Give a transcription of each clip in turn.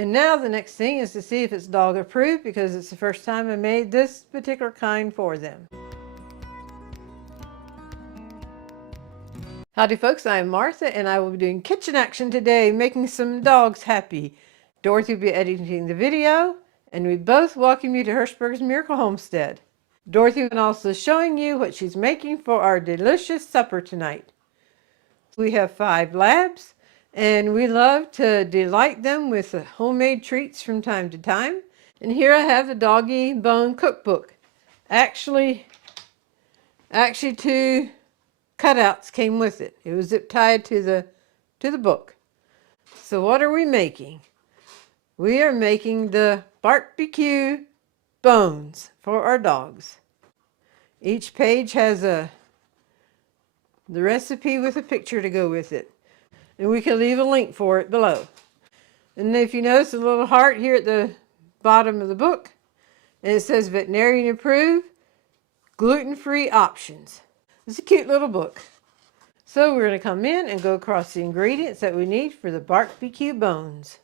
And now the next thing is to see if it's dog approved, because it's the first time I made this particular kind for them. Howdy folks, I am Martha and I will be doing kitchen action today, making some dogs happy. Dorothy will be editing the video, and we both welcome you to Hirschberg's Miracle Homestead. Dorothy is also showing you what she's making for our delicious supper tonight. We have 5 labs, and we love to delight them with homemade treats from time to time. And here I have the Doggy Bone Cookbook. Actually 2 cutouts came with it. It was zip tied to the book. So what are we making? We are making the barbecue bones for our dogs. Each page has the recipe with a picture to go with it. And we can leave a link for it below. And if you notice a little heart here at the bottom of the book, and it says veterinarian approved, gluten-free options. It's a cute little book. So we're going to come in and go across the ingredients that we need for the barbecue bones.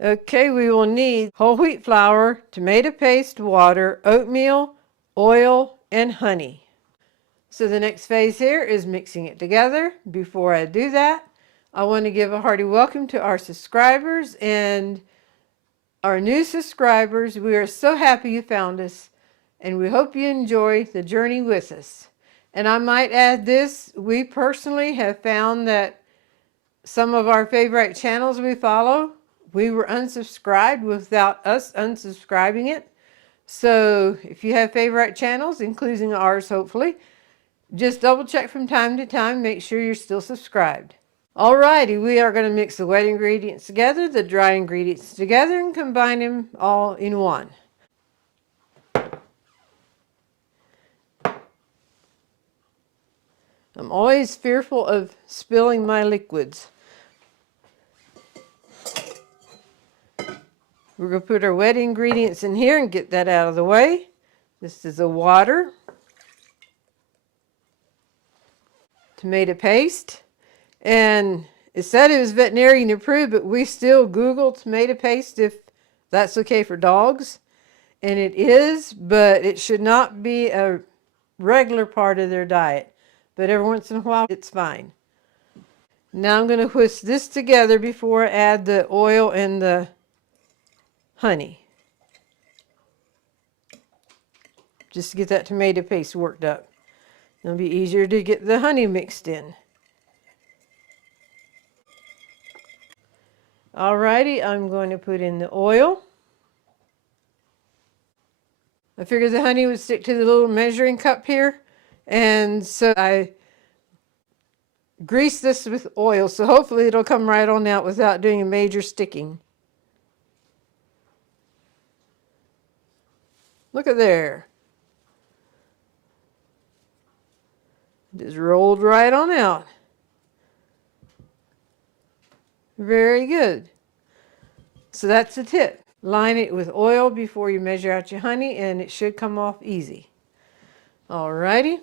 Okay, we will need whole wheat flour, tomato paste, water, oatmeal, oil, and honey. So the next phase here is mixing it together. Before I do that, I want to give a hearty welcome to our subscribers and our new subscribers. We are so happy you found us, and we hope you enjoy the journey with us. And I might add this, we personally have found that some of our favorite channels we follow, we were unsubscribed without us unsubscribing it. So if you have favorite channels, including ours hopefully, just double check from time to time, make sure you're still subscribed. Alrighty, we are going to mix the wet ingredients together, the dry ingredients together, and combine them all in one. I'm always fearful of spilling my liquids. We're going to put our wet ingredients in here and get that out of the way. This is the water, tomato paste, and it said it was veterinarian approved, but we still Google tomato paste if that's okay for dogs. And it is, but it should not be a regular part of their diet. But every once in a while, it's fine. Now I'm going to whisk this together before I add the oil and the honey. Just to get that tomato paste worked up. It'll be easier to get the honey mixed in. Alrighty, I'm going to put in the oil. I figured the honey would stick to the little measuring cup here. And so I grease this with oil, so hopefully it'll come right on out without doing a major sticking. Look at there. Just rolled right on out. Very good. So that's the tip. Line it with oil before you measure out your honey, and it should come off easy. Alrighty.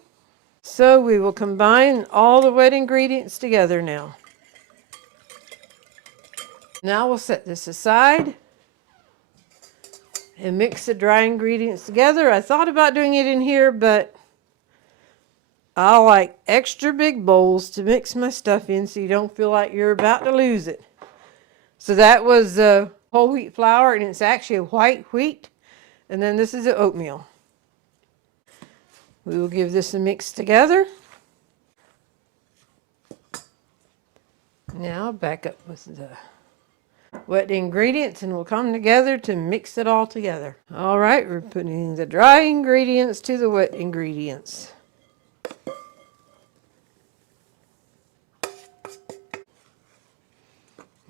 So we will combine all the wet ingredients together now. Now we'll set this aside and mix the dry ingredients together. I thought about doing it in here, but I like extra big bowls to mix my stuff in so you don't feel like you're about to lose it. So that was whole wheat flour, and it's actually white wheat. And then this is the oatmeal. We will give this a mix together. Now back up with the wet ingredients, and we'll come together to mix it all together. All right, we're putting the dry ingredients to the wet ingredients.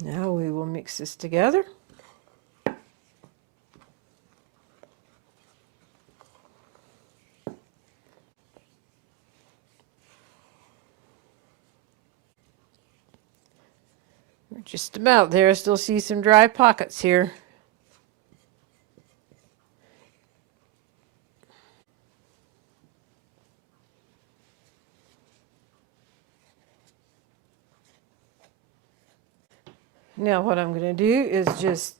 Now we will mix this together. We're just about there. I still see some dry pockets here. Now what I'm going to do is just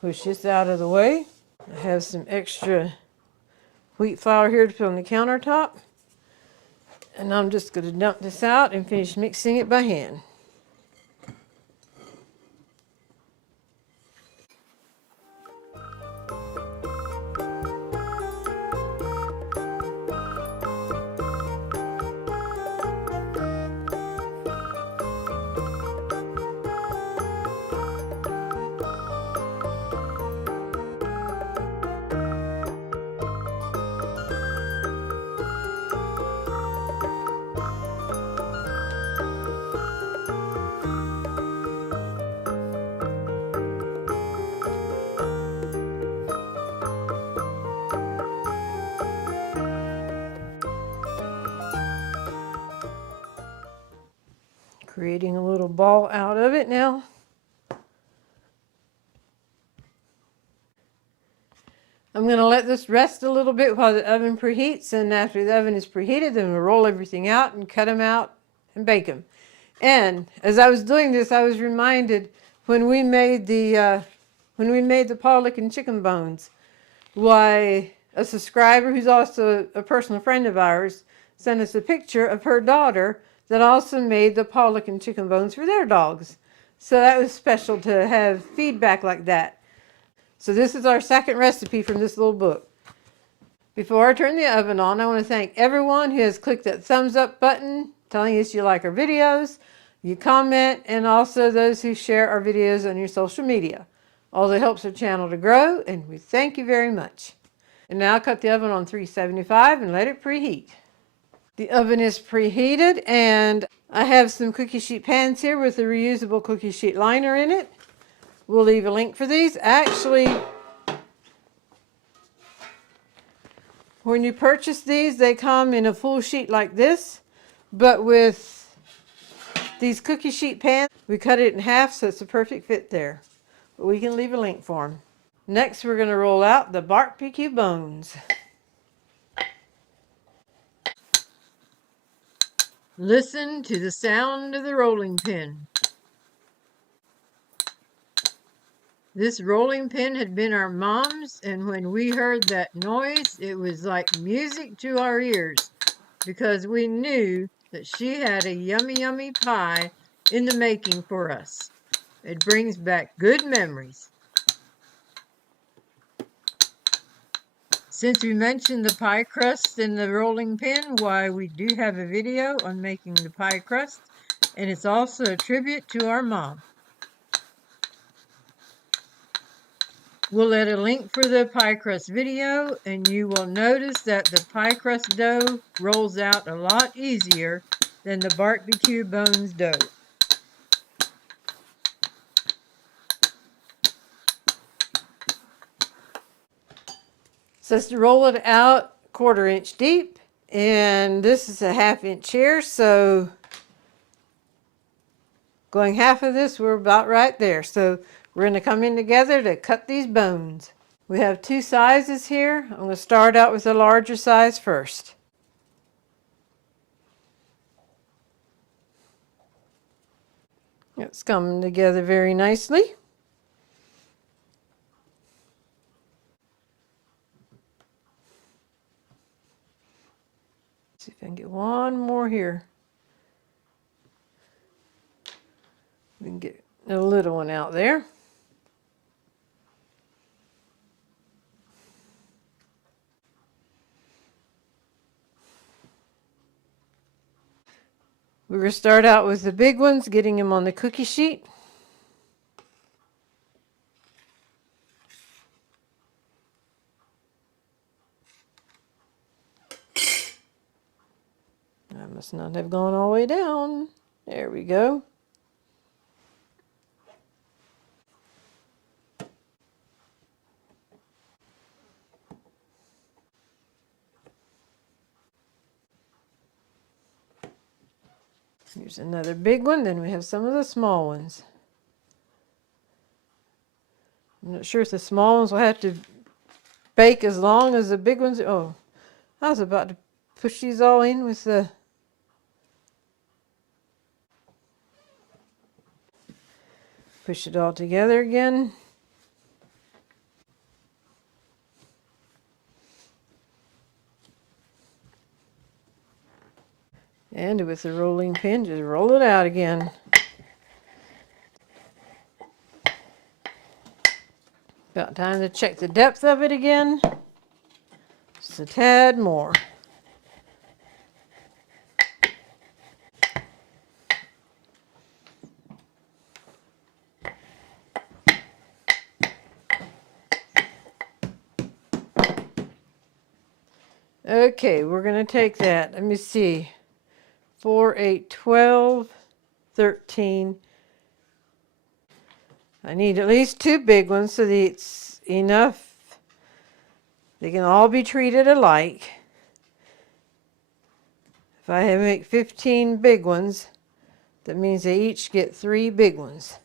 push this out of the way. I have some extra wheat flour here to put on the countertop. And I'm just going to dump this out and finish mixing it by hand. Creating a little ball out of it now. I'm going to let this rest a little bit while the oven preheats, and after the oven is preheated, then we'll roll everything out and cut them out and bake them. And as I was doing this, I was reminded when we made the pollock and chicken bones, why a subscriber who's also a personal friend of ours sent us a picture of her daughter that also made the pollock and chicken bones for their dogs. So that was special to have feedback like that. So this is our second recipe from this little book. Before I turn the oven on, I want to thank everyone who has clicked that thumbs up button, telling us you like our videos, you comment, and also those who share our videos on your social media. All that helps our channel to grow, and we thank you very much. And now cut the oven on 375 and let it preheat. The oven is preheated, and I have some cookie sheet pans here with a reusable cookie sheet liner in it. We'll leave a link for these. Actually, when you purchase these, they come in a full sheet like this, but with these cookie sheet pans, we cut it in half so it's a perfect fit there. But we can leave a link for them. Next, we're going to roll out the barbecue bones. Listen to the sound of the rolling pin. This rolling pin had been our mom's, and when we heard that noise, it was like music to our ears, because we knew that she had a yummy, yummy pie in the making for us. It brings back good memories. Since we mentioned the pie crust in the rolling pin, why, we do have a video on making the pie crust, and it's also a tribute to our mom. We'll add a link for the pie crust video, and you will notice that the pie crust dough rolls out a lot easier than the barbecue bones dough. So it's to roll it out 1/4 inch deep, and this is a 1/2 inch here, so going half of this, we're about right there. So we're going to come in together to cut these bones. We have 2 sizes here. I'm going to start out with the larger size first. It's coming together very nicely. See if I can get one more here. We can get a little one out there. We're going to start out with the big ones, getting them on the cookie sheet. I must not have gone all the way down. There we go. Here's another big one. Then we have some of the small ones. I'm not sure if the small ones will have to bake as long as the big ones. Oh, I was about to push these all in with the... push it all together again. And with the rolling pin, just roll it out again. About time to check the depth of it again. Just a tad more. Okay, we're going to take that. Let me see. 4, 8, 12, 13. I need at least 2 big ones so that it's enough. They can all be treated alike. If I make 15 big ones, that means they each get 3 big ones.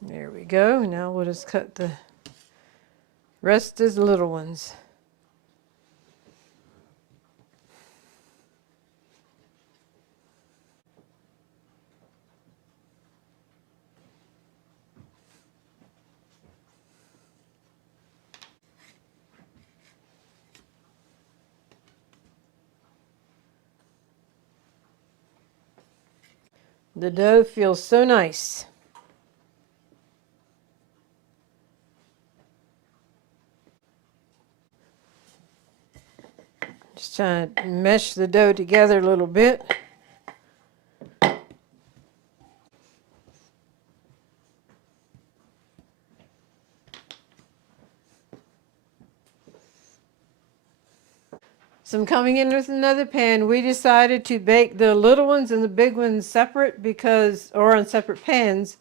There we go. Now we'll just cut the rest as little ones. The dough feels so nice. Just trying to mesh the dough together a little bit. So I'm coming in with another pan. We decided to bake the little ones and the big ones separate or on separate pans,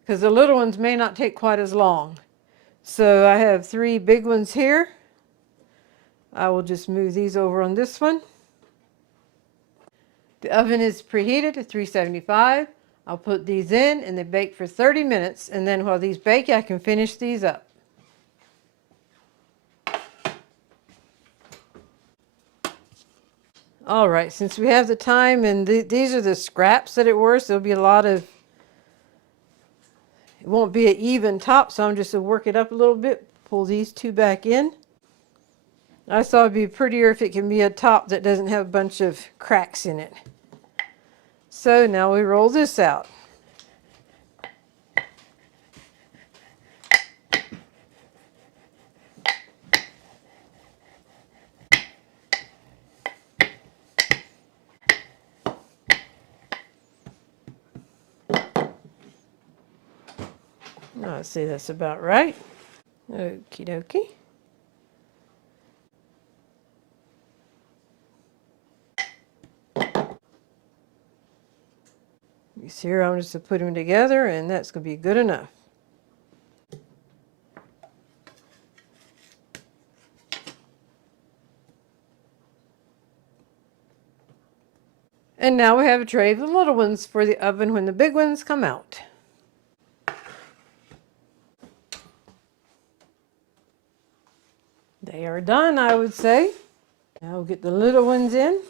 because the little ones may not take quite as long. So I have 3 big ones here. I will just move these over on this one. The oven is preheated to 375. I'll put these in and they bake for 30 minutes, and then while these bake I can finish these up. All right, since we have the time, and these are the scraps that it was, there'll be a lot of, it won't be an even top, so I'm just going to work it up a little bit, pull these 2 back in. I thought it'd be prettier if it can be a top that doesn't have a bunch of cracks in it. So now we roll this out. I'd say that's about right. Okie dokie. You see here, I'm just going to put them together, and that's going to be good enough. And now we have a tray of the little ones for the oven when the big ones come out. They are done, I would say. Now we'll get the little ones in.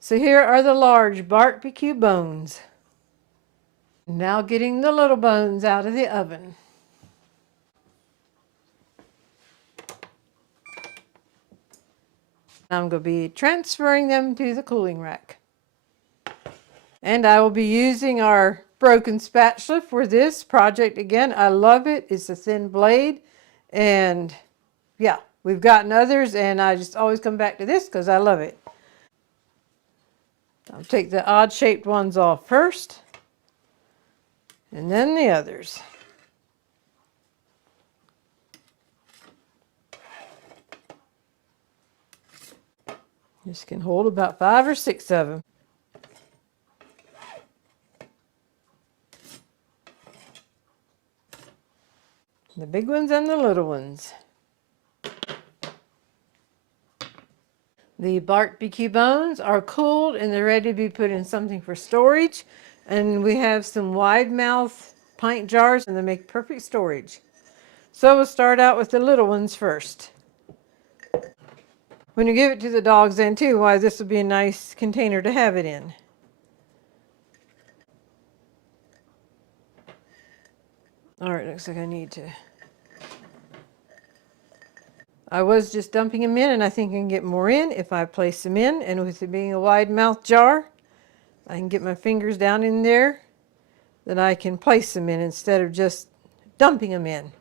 So here are the large barbecue bones. Now getting the little bones out of the oven. I'm going to be transferring them to the cooling rack. And I will be using our broken spatula for this project again. I love it. It's a thin blade. And yeah, we've gotten others, and I just always come back to this because I love it. I'll take the odd-shaped ones off first, and then the others. This can hold about 5 or 6 of them. The big ones and the little ones. The barbecue bones are cooled and they're ready to be put in something for storage. And we have some wide mouth pint jars, and they make perfect storage. So we'll start out with the little ones first. When you give it to the dogs then too, why this would be a nice container to have it in. All right, looks like I need to. I was just dumping them in, and I think I can get more in if I place them in. And with it being a wide mouth jar, I can get my fingers down in there that I can place them in instead of just dumping them in.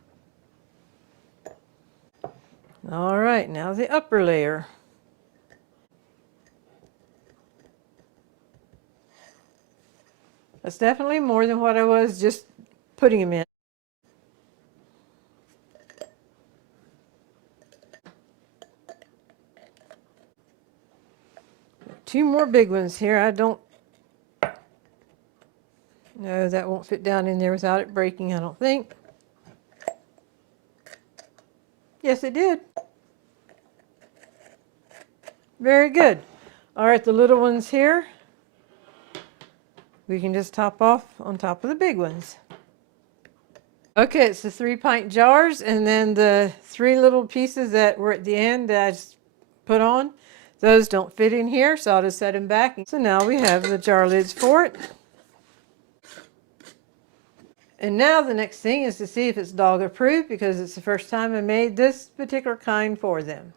All right, now the upper layer. That's definitely more than what I was just putting them in. Two more big ones here. No, that won't fit down in there without it breaking, I don't think. Yes, it did. Very good. All right, the little ones here, we can just top off on top of the big ones. Okay, it's the 3-pint jars, and then the 3 little pieces that were at the end that I just put on, those don't fit in here, so I'll just set them back. So now we have the jar lids for it. And now the next thing is to see if it's dog approved, because it's the first time I made this particular kind for them.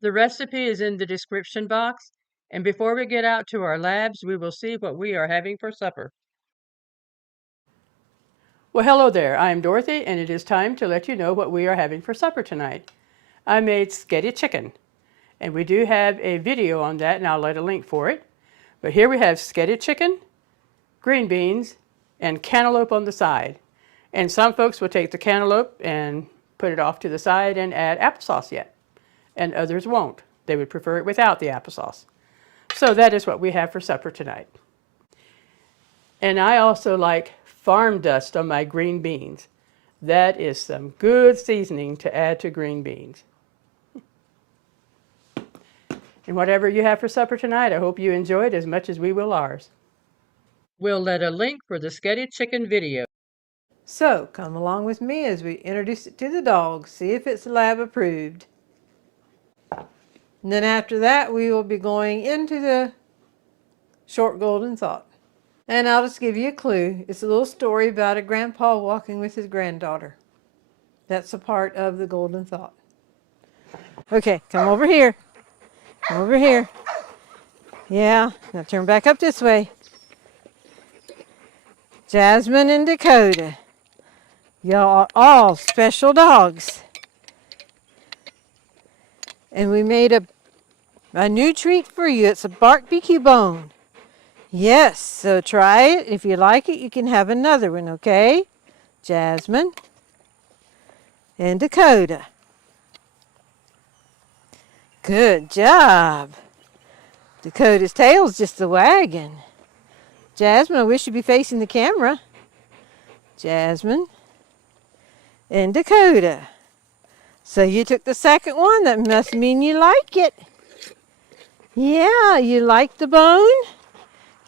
The recipe is in the description box, and before we get out to our labs, we will see what we are having for supper. Well, hello there. I am Dorothy, and it is time to let you know what we are having for supper tonight. I made sketty chicken, and we do have a video on that, and I'll let a link for it. But here we have sketty chicken, green beans, and cantaloupe on the side. And some folks will take the cantaloupe and put it off to the side and add applesauce yet, and others won't. They would prefer it without the applesauce. So that is what we have for supper tonight. And I also like farm dust on my green beans. That is some good seasoning to add to green beans. And whatever you have for supper tonight, I hope you enjoy it as much as we will ours. We'll let a link for the sketty chicken video. So come along with me as we introduce it to the dogs, see if it's lab approved. And then after that, we will be going into the short golden thought. And I'll just give you a clue. It's a little story about a grandpa walking with his granddaughter. That's a part of the golden thought. Okay, come over here. Come over here. Yeah, now turn back up this way. Jasmine and Dakota. Y'all are all special dogs. And we made a new treat for you. It's a bark BQ bone. Yes, so try it. If you like it, you can have another one, okay? Jasmine and Dakota. Good job. Dakota's tail's just a wagging. Jasmine, I wish you'd be facing the camera. Jasmine and Dakota. So you took the second one. That must mean you like it. Yeah, you like the bone?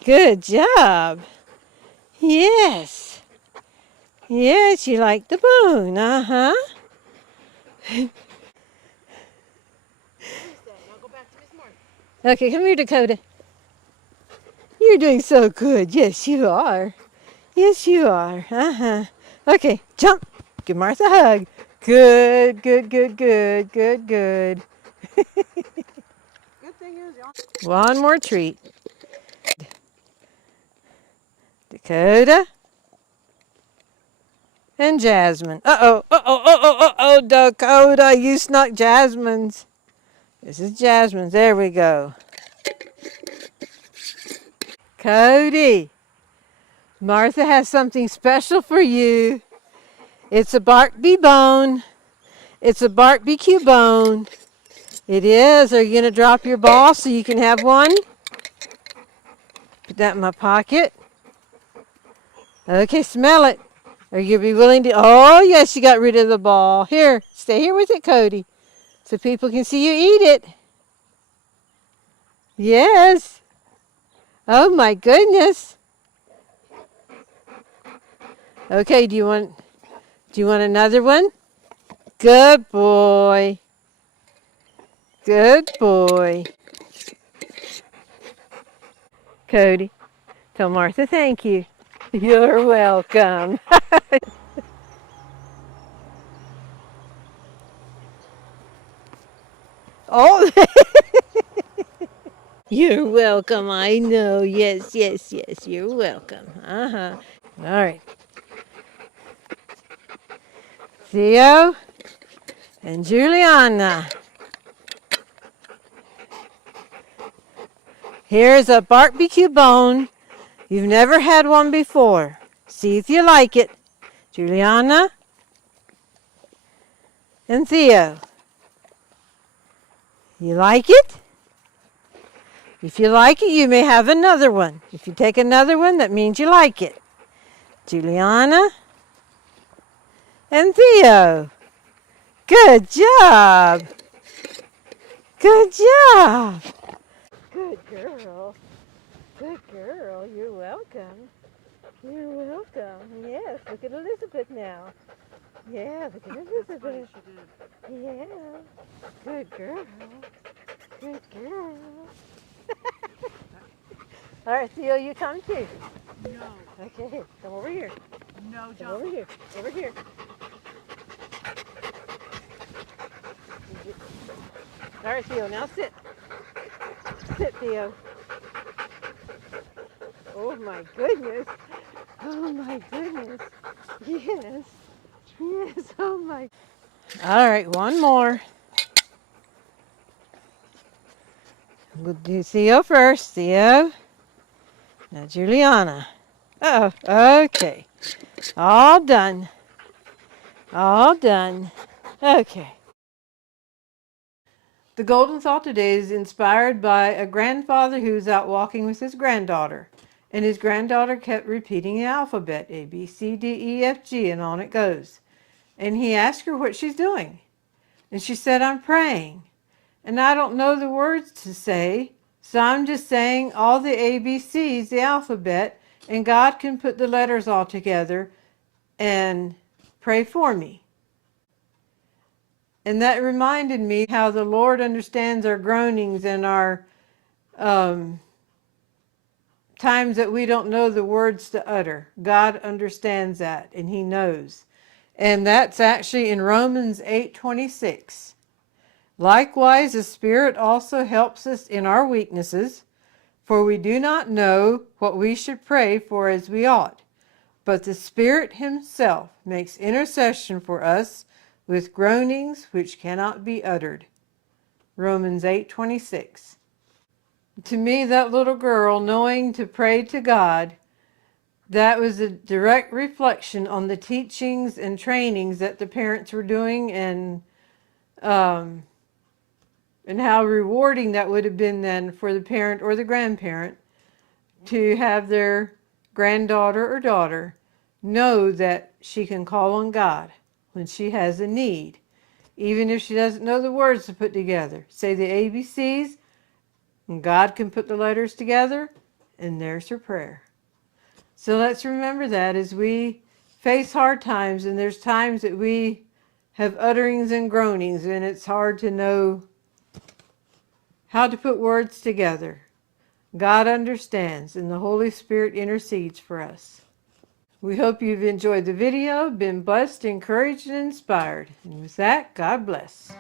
Good job. Yes. Yes, you like the bone. Uh-huh. Okay, come here, Dakota. You're doing so good. Yes, you are. Yes, you are. Uh-huh. Okay, jump. Give Martha a hug. Good, good, good, good, good, good. One more treat. Dakota and Jasmine. Uh-oh, uh-oh, uh-oh, uh-oh, Dakota, you snuck Jasmine's. This is Jasmine's. There we go. Cody, Martha has something special for you. It's a bark bee bone. It's a bark BQ bone. It is. Are you going to drop your ball so you can have one? Put that in my pocket. Okay, smell it. Are you going to be willing to? Oh, yes, you got rid of the ball. Here, stay here with it, Cody, so people can see you eat it. Yes. Oh my goodness. Okay, do you want another one? Good boy. Good boy. Cody, tell Martha thank you. You're welcome. Oh, you're welcome. I know. Yes, yes, yes. You're welcome. Uh-huh. All right. Theo and Juliana. Here's a barbecue bone. You've never had one before. See if you like it. Juliana and Theo. You like it? If you like it, you may have another one. If you take another one, that means you like it. Juliana and Theo. Good job. Good job. Good girl. Good girl. You're welcome. You're welcome. Yes, look at Elizabeth now. Yeah, look at Elizabeth. Yeah. Good girl. Good girl. All right, Theo, you come too. No. Okay, come over here. No, Come over here. Over here. All right, Theo, now sit. Sit, Theo. Oh my goodness. Oh my goodness. Yes. Yes. Oh my. All right, one more. We'll do Theo first. Theo. Now Juliana. Oh, okay. All done. All done. Okay. The golden thought today is inspired by a grandfather who was out walking with his granddaughter. And his granddaughter kept repeating the alphabet, A, B, C, D, E, F, G, and on it goes. And he asked her what she's doing. And she said, I'm praying. And I don't know the words to say, so I'm just saying all the ABCs, the alphabet, and God can put the letters all together and pray for me. And that reminded me how the Lord understands our groanings and our times that we don't know the words to utter. God understands that, and He knows. And that's actually in Romans 8:26. Likewise, the Spirit also helps us in our weaknesses, for we do not know what we should pray for as we ought. But the Spirit Himself makes intercession for us with groanings which cannot be uttered. Romans 8:26. To me, that little girl knowing to pray to God, that was a direct reflection on the teachings and trainings that the parents were doing, and how rewarding that would have been then for the parent or the grandparent to have their granddaughter or daughter know that she can call on God when she has a need, even if she doesn't know the words to put together. Say the ABCs, and God can put the letters together, and there's her prayer. So let's remember that as we face hard times, and there's times that we have utterings and groanings, and it's hard to know how to put words together. God understands, and the Holy Spirit intercedes for us. We hope you've enjoyed the video, been blessed, encouraged, and inspired. And with that, God bless.